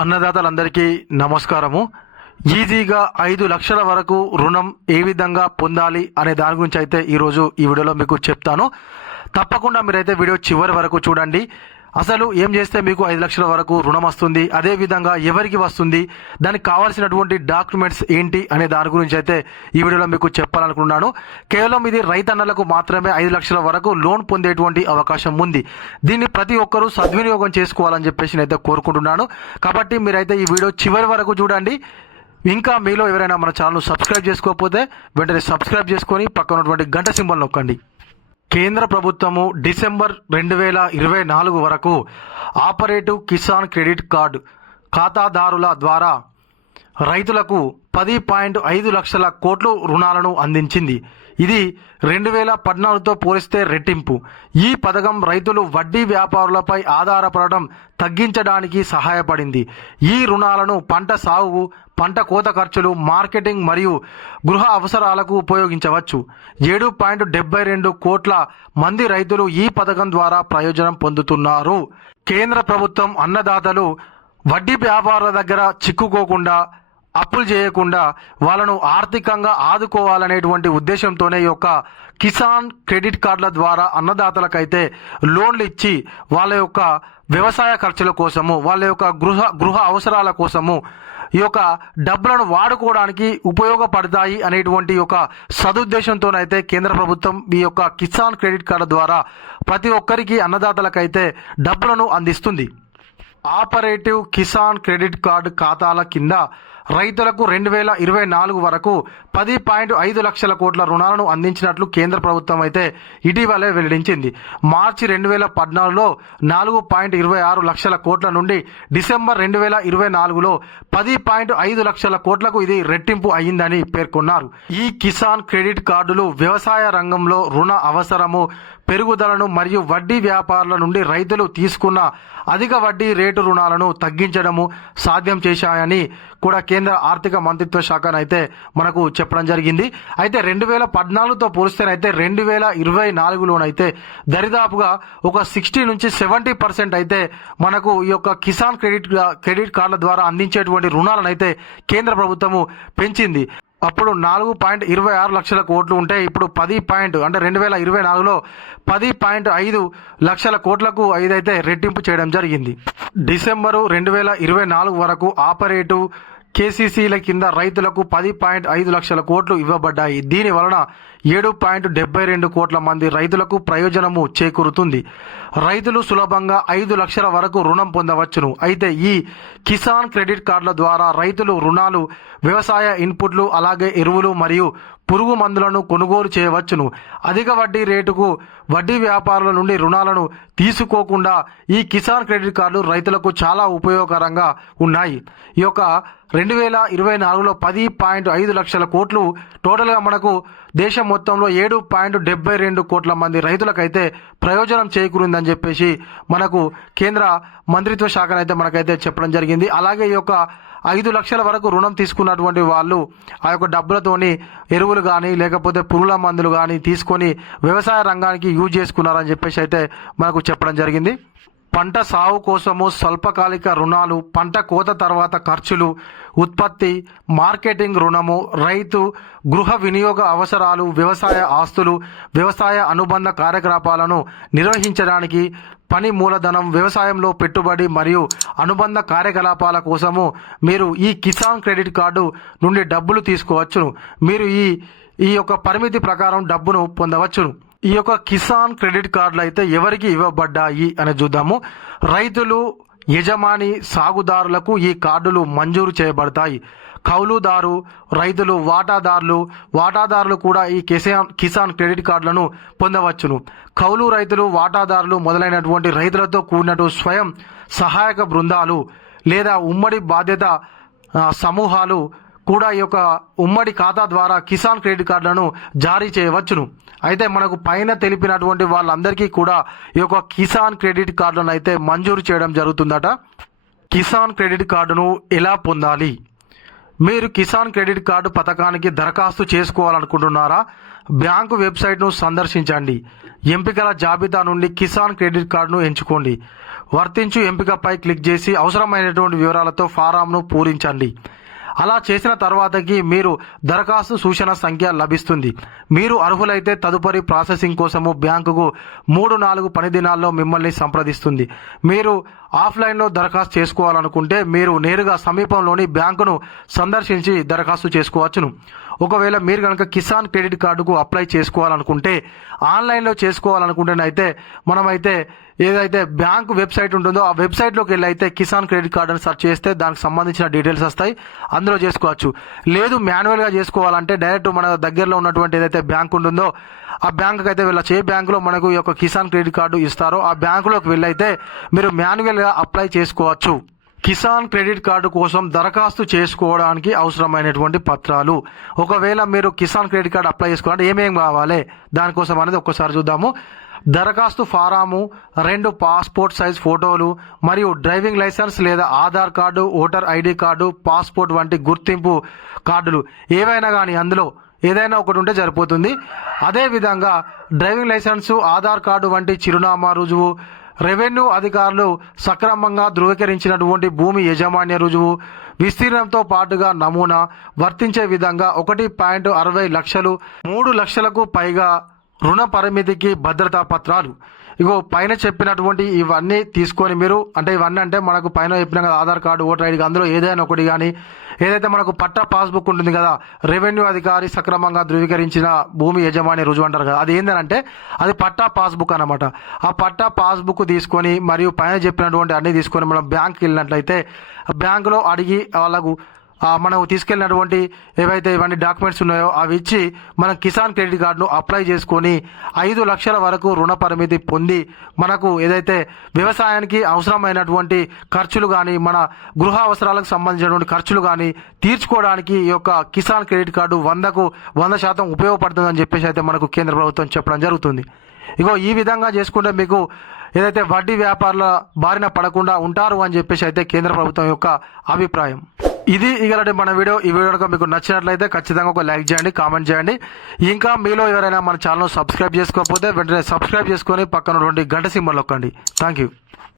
అన్నదాతలందరికీ నమస్కారము. ఈజీగా ఐదు లక్షల వరకు రుణం ఏ విధంగా పొందాలి అనే దాని గురించి అయితే ఈరోజు ఈ వీడియోలో మీకు చెప్తాను. తప్పకుండా మీరైతే వీడియో చివరి వరకు చూడండి. అసలు ఏం చేస్తే మీకు ఐదు లక్షల వరకు రుణం వస్తుంది? అదేవిధంగా ఎవరికి వస్తుంది? దానికి కావాల్సినటువంటి డాక్యుమెంట్స్ ఏంటి? అనే దాని గురించి అయితే ఈ వీడియోలో మీకు చెప్పాలనుకున్నాను కేవలం ఇది రైతన్నలకు మాత్రమే ఐదు లక్షల వరకు లోన్ పొందేటువంటి అవకాశం ఉంది. దీన్ని ప్రతి ఒక్కరూ సద్వినియోగం చేసుకోవాలని చెప్పేసి నేనైతే కోరుకుంటున్నాను. కాబట్టి మీరైతే ఈ వీడియో చివరి వరకు చూడండి. ఇంకా మీలో ఎవరైనా మన ఛానల్ సబ్స్క్రైబ్ చేసుకోకపోతే వెంటనే సబ్స్క్రైబ్ చేసుకొని పక్కన ఉన్నటువంటి గంట సింబల్ నొక్కండి. కేంద్ర ప్రభుత్వము డిసెంబర్ రెండు వేల ఇరవై నాలుగు వరకు ఆపరేటివ్ కిసాన్ క్రెడిట్ కార్డు ఖాతాదారుల ద్వారా రైతులకు పది పాయింట్ ఐదు లక్షల కోట్లు రుణాలను అందించింది. ఇది రెండు వేల పద్నాలుగుతో పోలిస్తే రెట్టింపు. ఈ పథకం రైతులు వడ్డీ వ్యాపారులపై ఆధారపడడం తగ్గించడానికి సహాయపడింది. ఈ రుణాలను పంట సాగు పంట కోత ఖర్చులు మార్కెటింగ్ మరియు గృహ అవసరాలకు ఉపయోగించవచ్చు. ఏడు పాయింట్ డెబ్బై రెండు కోట్ల మంది రైతులు ఈ పథకం ద్వారా ప్రయోజనం పొందుతున్నారు. కేంద్ర ప్రభుత్వం అన్నదాతలు వడ్డీ వ్యాపారుల దగ్గర చిక్కుకోకుండా అప్పులు చేయకుండా వాళ్ళను ఆర్థికంగా ఆదుకోవాలనేటువంటి ఉద్దేశంతోనే ఈ యొక్క కిసాన్ క్రెడిట్ కార్డుల ద్వారా అన్నదాతలకైతే లోన్లు ఇచ్చి వాళ్ళ యొక్క వ్యవసాయ ఖర్చుల కోసము వాళ్ళ యొక్క గృహ గృహ అవసరాల కోసము ఈ యొక్క డబ్బులను వాడుకోవడానికి ఉపయోగపడతాయి అనేటువంటి ఒక సదుద్దేశంతోనైతే కేంద్ర ప్రభుత్వం ఈ యొక్క కిసాన్ క్రెడిట్ కార్డు ద్వారా ప్రతి ఒక్కరికి అన్నదాతలకైతే డబ్బులను అందిస్తుంది. ఆపరేటివ్ కిసాన్ క్రెడిట్ కార్డు ఖాతాల కింద రైతులకు రెండు వేల ఇరవై నాలుగు వరకు పది పాయింట్ ఐదు లక్షల కోట్ల రుణాలను అందించినట్లు కేంద్ర ప్రభుత్వం అయితే ఇటీవలే వెల్లడించింది. మార్చి రెండు వేల పద్నాలుగులో నాలుగు పాయింట్ ఇరవై ఆరు లక్షల కోట్ల నుండి డిసెంబర్ రెండు వేల ఇరవై నాలుగులో పది పాయింట్ ఐదు లక్షల కోట్లకు ఇది రెట్టింపు అయ్యిందని పేర్కొన్నారు. ఈ కిసాన్ క్రెడిట్ కార్డులు వ్యవసాయ రంగంలో రుణ అవసరము పెరుగుదలను మరియు వడ్డీ వ్యాపారుల నుండి రైతులు తీసుకున్న అధిక వడ్డీ రేటు రుణాలను తగ్గించడము సాధ్యం చేశాయని కూడా కేంద్ర ఆర్థిక మంత్రిత్వ శాఖనైతే మనకు చెప్పడం జరిగింది. అయితే రెండు వేల పద్నాలుగుతో పోలిస్తేనైతే రెండు వేల ఇరవై నాలుగులోనైతే దరిదాపుగా ఒక సిక్స్టీ నుంచి సెవెంటీ పర్సెంట్ అయితే మనకు ఈ యొక్క కిసాన్ క్రెడిట్ క్రెడిట్ కార్డుల ద్వారా అందించేటువంటి రుణాలనైతే కేంద్ర ప్రభుత్వము పెంచింది. అప్పుడు నాలుగు పాయింట్ ఇరవై ఆరు లక్షల కోట్లు ఉంటే ఇప్పుడు పది పాయింట్ అంటే రెండు వేల ఇరవై నాలుగులో పది పాయింట్ ఐదు లక్షల కోట్లకు ఐదైతే రెట్టింపు చేయడం జరిగింది. డిసెంబరు రెండు వేల ఇరవై నాలుగు వరకు ఆపరేటివ్ కేసీసీల కింద రైతులకు పది పాయింట్ ఐదు లక్షల కోట్లు ఇవ్వబడ్డాయి. దీని వలన ఏడు పాయింట్ డెబ్బై రెండు కోట్ల మంది రైతులకు ప్రయోజనము చేకూరుతుంది. రైతులు సులభంగా ఐదు లక్షల వరకు రుణం పొందవచ్చును. అయితే ఈ కిసాన్ క్రెడిట్ కార్డుల ద్వారా రైతులు రుణాలు వ్యవసాయ ఇన్పుట్లు అలాగే ఎరువులు మరియు పురుగు మందులను కొనుగోలు చేయవచ్చును. అధిక వడ్డీ రేటుకు వడ్డీ వ్యాపారుల నుండి రుణాలను తీసుకోకుండా ఈ కిసాన్ క్రెడిట్ కార్డులు రైతులకు చాలా ఉపయోగకరంగా ఉన్నాయి. ఈ యొక్క రెండు వేల ఇరవై నాలుగులో పది పాయింట్ ఐదు లక్షల కోట్లు టోటల్గా మనకు దేశం మొత్తంలో ఏడు పాయింట్ డెబ్బై రెండు కోట్ల మంది రైతులకైతే ప్రయోజనం చేకూరిందని చెప్పేసి మనకు కేంద్ర మంత్రిత్వ శాఖనైతే మనకైతే చెప్పడం జరిగింది. అలాగే ఈ యొక్క ఐదు లక్షల వరకు రుణం తీసుకున్నటువంటి వాళ్ళు ఆ యొక్క డబ్బులతోని ఎరువులు కానీ లేకపోతే పురుగుల మందులు కానీ తీసుకొని వ్యవసాయ రంగానికి యూజ్ చేసుకున్నారని చెప్పేసి అయితే మనకు చెప్పడం జరిగింది. పంట సాగు కోసము స్వల్పకాలిక రుణాలు పంట కోత తర్వాత ఖర్చులు ఉత్పత్తి మార్కెటింగ్ రుణము రైతు గృహ వినియోగ అవసరాలు వ్యవసాయ ఆస్తులు వ్యవసాయ అనుబంధ కార్యకలాపాలను నిర్వహించడానికి పని మూలధనం వ్యవసాయంలో పెట్టుబడి మరియు అనుబంధ కార్యకలాపాల కోసము మీరు ఈ కిసాన్ క్రెడిట్ కార్డు నుండి డబ్బులు తీసుకోవచ్చును. మీరు ఈ ఈ యొక్క పరిమితి ప్రకారం డబ్బును పొందవచ్చును. ఈ యొక్క కిసాన్ క్రెడిట్ కార్డులు అయితే ఎవరికి ఇవ్వబడ్డాయి అని చూద్దాము. రైతులు యజమాని సాగుదారులకు ఈ కార్డులు మంజూరు చేయబడతాయి. కౌలుదారు రైతులు వాటాదారులు వాటాదారులు కూడా ఈ కిసాన్ కిసాన్ క్రెడిట్ కార్డులను పొందవచ్చును. కౌలు రైతులు వాటాదారులు మొదలైనటువంటి రైతులతో కూడినటు స్వయం సహాయక బృందాలు లేదా ఉమ్మడి బాధ్యత సమూహాలు కూడా ఈ యొక్క ఉమ్మడి ఖాతా ద్వారా కిసాన్ క్రెడిట్ కార్డులను జారీ చేయవచ్చును. అయితే మనకు పైన తెలిపినటువంటి వాళ్ళందరికీ కూడా ఈ యొక్క కిసాన్ క్రెడిట్ కార్డులను అయితే మంజూరు చేయడం జరుగుతుందట. కిసాన్ క్రెడిట్ కార్డును ఎలా పొందాలి? మీరు కిసాన్ క్రెడిట్ కార్డు పథకానికి దరఖాస్తు చేసుకోవాలనుకుంటున్నారా? బ్యాంకు వెబ్సైట్ను సందర్శించండి. ఎంపికల జాబితా నుండి కిసాన్ క్రెడిట్ కార్డును ఎంచుకోండి. వర్తించు ఎంపికపై క్లిక్ చేసి అవసరమైనటువంటి వివరాలతో ఫారాంను పూరించండి. అలా చేసిన తర్వాతకి మీరు దరఖాస్తు సూచన సంఖ్య లభిస్తుంది. మీరు అర్హులైతే తదుపరి ప్రాసెసింగ్ కోసము బ్యాంకుకు మూడు నాలుగు పని దినాల్లో మిమ్మల్ని సంప్రదిస్తుంది. మీరు ఆఫ్లైన్లో దరఖాస్తు చేసుకోవాలనుకుంటే మీరు నేరుగా సమీపంలోని బ్యాంకును సందర్శించి దరఖాస్తు చేసుకోవచ్చును. ఒకవేళ మీరు కనుక కిసాన్ క్రెడిట్ కార్డుకు అప్లై చేసుకోవాలనుకుంటే ఆన్లైన్లో చేసుకోవాలనుకుంటేనైతే మనమైతే ఏదైతే బ్యాంక్ వెబ్సైట్ ఉంటుందో ఆ వెబ్సైట్లోకి వెళ్ళి అయితే కిసాన్ క్రెడిట్ కార్డ్ అని సెర్చ్ చేస్తే దానికి సంబంధించిన డీటెయిల్స్ వస్తాయి. అందులో చేసుకోవచ్చు. లేదు మాన్యువల్గా చేసుకోవాలంటే డైరెక్ట్ మన దగ్గరలో ఉన్నటువంటి ఏదైతే బ్యాంక్ ఉంటుందో ఆ బ్యాంకుకి అయితే వెళ్ళచ్చు. ఏ బ్యాంకులో మనకు ఈ యొక్క కిసాన్ క్రెడిట్ కార్డు ఇస్తారో ఆ బ్యాంకులోకి వెళ్ళైతే మీరు మాన్యువల్గా అప్లై చేసుకోవచ్చు. కిసాన్ క్రెడిట్ కార్డు కోసం దరఖాస్తు చేసుకోవడానికి అవసరమైనటువంటి పత్రాలు. ఒకవేళ మీరు కిసాన్ క్రెడిట్ కార్డు అప్లై చేసుకోవాలంటే ఏమేమి కావాలి? దానికోసం అనేది ఒక్కసారి చూద్దాము. దరఖాస్తు ఫారాము రెండు పాస్పోర్ట్ సైజ్ ఫోటోలు మరియు డ్రైవింగ్ లైసెన్స్ లేదా Aadhaar card voter ID card passport వంటి గుర్తింపు కార్డులు ఏవైనా కానీ అందులో ఏదైనా ఒకటి ఉంటే సరిపోతుంది. అదేవిధంగా డ్రైవింగ్ లైసెన్సు ఆధార్ కార్డు వంటి చిరునామా రుజువు రెవెన్యూ అధికారులు సక్రమంగా ధృవీకరించినటువంటి భూమి యజమాన్య రుజువు విస్తీర్ణంతో పాటుగా నమూనా వర్తించే విధంగా ఒకటి పాయింట్ అరవై లక్షలు మూడు లక్షలకు పైగా రుణ పరిమితికి భద్రతా పత్రాలు. ఇగో పైన చెప్పినటువంటి ఇవన్నీ తీసుకొని మీరు అంటే ఇవన్నీ అంటే మనకు పైన చెప్పిన కదా ఆధార్ కార్డు ఓటర్ ఐడి అందులో ఏదైనా ఒకటి కానీ ఏదైతే మనకు పట్టా పాస్బుక్ ఉంటుంది కదా రెవెన్యూ అధికారి సక్రమంగా ధృవీకరించిన భూమి యజమాని రుజువు అంటారు కదా అది ఏంటంటే అది పట్టా పాస్బుక్ అనమాట ఆ పట్టా పాస్బుక్ తీసుకొని మరియు పైన చెప్పినటువంటి అన్నీ తీసుకొని మనం బ్యాంక్కి వెళ్ళినట్లయితే బ్యాంకులో అడిగి వాళ్ళకు మనం తీసుకెళ్ళినటువంటి ఏవైతే ఇవన్నీ డాక్యుమెంట్స్ ఉన్నాయో అవి ఇచ్చి మనం కిసాన్ క్రెడిట్ కార్డును అప్లై చేసుకొని ఐదు లక్షల వరకు రుణ పరిమితి పొంది మనకు ఏదైతే వ్యవసాయానికి అవసరమైనటువంటి ఖర్చులు కానీ మన గృహ అవసరాలకు సంబంధించినటువంటి ఖర్చులు కానీ తీర్చుకోవడానికి ఈ యొక్క కిసాన్ క్రెడిట్ కార్డు వందకు వంద శాతం ఉపయోగపడుతుందని చెప్పేసి అయితే మనకు కేంద్ర ప్రభుత్వం చెప్పడం జరుగుతుంది. ఇగో ఈ విధంగా చేసుకుంటే మీకు ఏదైతే వడ్డీ వ్యాపారుల బారిన పడకుండా ఉంటారు అని చెప్పేసి అయితే కేంద్ర ప్రభుత్వం యొక్క అభిప్రాయం. ఇది ఇగలంటే మన వీడియో. ఈ వీడియో కనుక మీకు నచ్చినట్లయితే ఖచ్చితంగా ఒక లైక్ చేయండి కామెంట్ చేయండి. ఇంకా మీలో ఎవరైనా మన ఛానల్ సబ్స్క్రైబ్ చేసుకోకపోతే వెంటనే సబ్స్క్రైబ్ చేసుకొని పక్కన ఉన్నటువంటి గంట సింబల్ నొక్కండి. Thank you